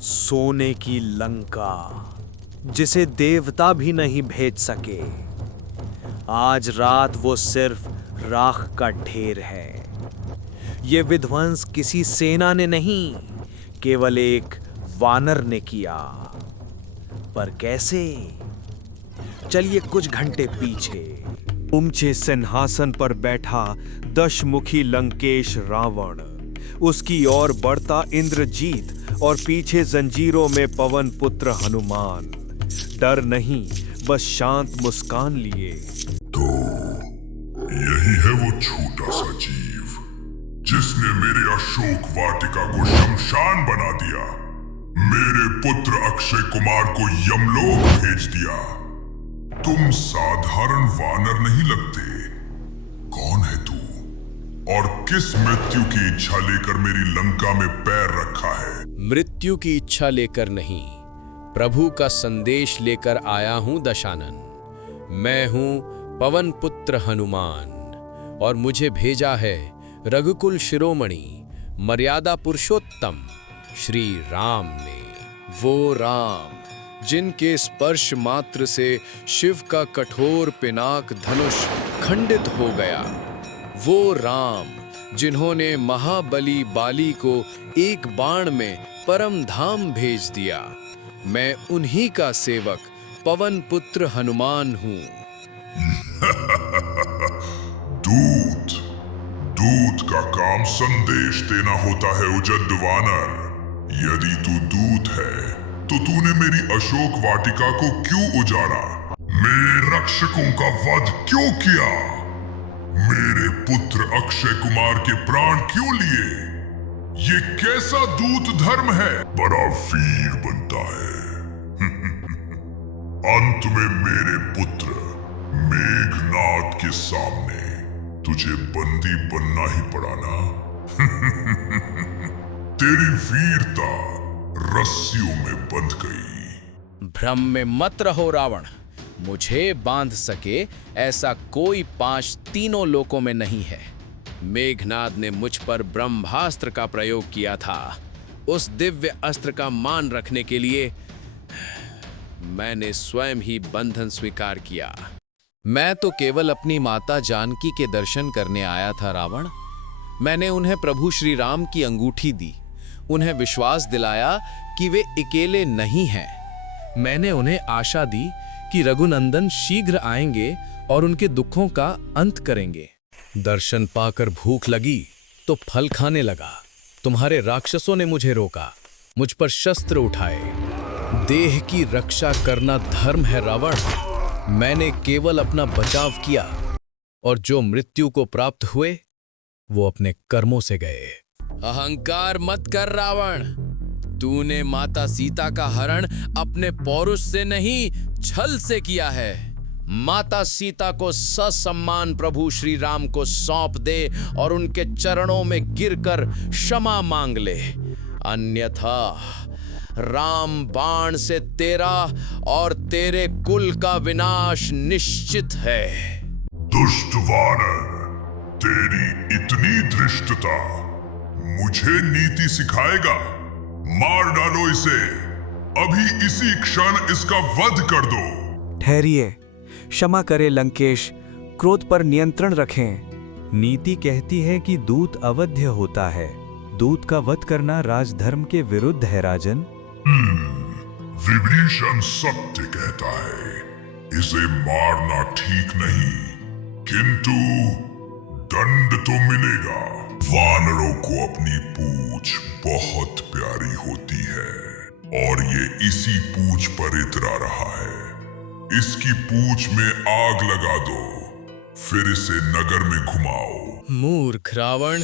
सोने की लंका जिसे देवता भी नहीं भेज सके, आज रात वो सिर्फ राख का ढेर है। ये विध्वंस किसी सेना ने नहीं, केवल एक वानर ने किया। पर कैसे? चलिए कुछ घंटे पीछे। ऊंचे सिंहासन पर बैठा दशमुखी लंकेश रावण, उसकी ओर बढ़ता इंद्रजीत और पीछे जंजीरों में पवन पुत्र हनुमान। डर नहीं, बस शांत मुस्कान लिए। तो यही है वो छोटा सा जीव जिसने मेरे अशोक वाटिका को शमशान बना दिया, मेरे पुत्र अक्षय कुमार को यमलोक भेज दिया। तुम साधारण वानर नहीं लगते। कौन है तू और किस मृत्यु की इच्छा लेकर मेरी लंका में पैर रखा है? मृत्यु की इच्छा लेकर नहीं, प्रभु का संदेश लेकर आया हूं दशानन। मैं हूं पवन पुत्र हनुमान और मुझे भेजा है रघुकुल शिरोमणि मर्यादा पुरुषोत्तम श्री राम ने। वो राम जिनके स्पर्श मात्र से शिव का कठोर पिनाक धनुष खंडित हो गया। वो राम जिन्होंने महाबली बाली को एक बाण में परम धाम भेज दिया। मैं उन्हीं का सेवक पवन पुत्र हनुमान हूँ। दूत का काम संदेश देना होता है उजड वानर। यदि तू दूत है तो तूने मेरी अशोक वाटिका को क्यों उजाड़ा? मेरे रक्षकों का वध क्यों किया? मेरे पुत्र अक्षय कुमार के प्राण क्यों लिए? ये कैसा दूत धर्म है? बड़ा वीर बनता है। अंत में मेरे पुत्र मेघनाद के सामने तुझे बंदी बनना ही पड़ा ना। तेरी वीरता रस्सियों में बंध गई। भ्रम में मत रहो रावण, मुझे बांध सके ऐसा कोई पांच तीनों लोकों में नहीं है। मेघनाद ने मुझ पर ब्रह्मास्त्र का प्रयोग किया था। उस दिव्य अस्त्र का मान रखने के लिए मैंने स्वयं ही बंधन स्वीकार किया। मैं तो केवल अपनी माता जानकी के दर्शन करने आया था रावण। मैंने उन्हें प्रभु श्री राम की अंगूठी दी, उन्हें विश्वास दिलाया कि वे अकेले नहीं हैं। मैंने उन्हें आशा दी कि रघुनंदन शीघ्र आएंगे और उनके दुखों का अंत करेंगे। दर्शन पाकर भूख लगी तो फल खाने लगा। तुम्हारे राक्षसों ने मुझे रोका, मुझ पर शस्त्र उठाए। देह की रक्षा करना धर्म है रावण। मैंने केवल अपना बचाव किया और जो मृत्यु को प्राप्त हुए वो अपने कर्मों से गए। अहंकार मत कर रावण। तूने माता सीता का हरण अपने पौरुष से नहीं, छल से किया है। माता सीता को ससम्मान प्रभु श्री राम को सौंप दे और उनके चरणों में गिरकर क्षमा मांग ले, अन्यथा राम बाण से तेरा और तेरे कुल का विनाश निश्चित है। दुष्ट वानर, तेरी इतनी धृष्टता मुझे नीति सिखाएगा? मार डालो इसे, अभी इसी क्षण इसका वध कर दो। ठहरिए, क्षमा करें लंकेश, क्रोध पर नियंत्रण रखें। नीति कहती है कि दूत अवध्य होता है। दूत का वध करना राजधर्म के विरुद्ध है राजन। विभीषण सत्य कहता है, इसे मारना ठीक नहीं, किंतु दंड तो मिलेगा। वानरों को अपनी पूंछ बहुत प्यारी होती है और ये इसी पूंछ पर इतरा रहा है। इसकी पूंछ में आग लगा दो, फिर इसे नगर में घुमाओ। मूर्ख रावण,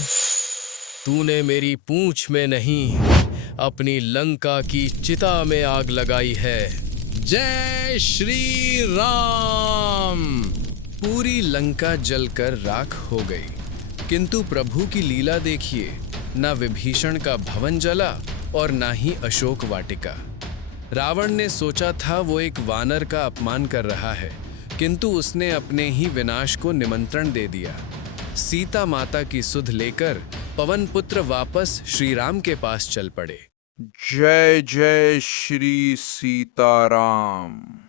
तूने मेरी पूंछ में नहीं, अपनी लंका की चिता में आग लगाई है। जय श्री राम। पूरी लंका जलकर राख हो गई, किंतु प्रभु की लीला देखिए, न विभीषण का भवन जला और ना ही अशोक वाटिका। रावण ने सोचा था वो एक वानर का अपमान कर रहा है, किंतु उसने अपने ही विनाश को निमंत्रण दे दिया। सीता माता की सुध लेकर पवन पुत्र वापस श्री राम के पास चल पड़े। जय जय श्री सीताराम।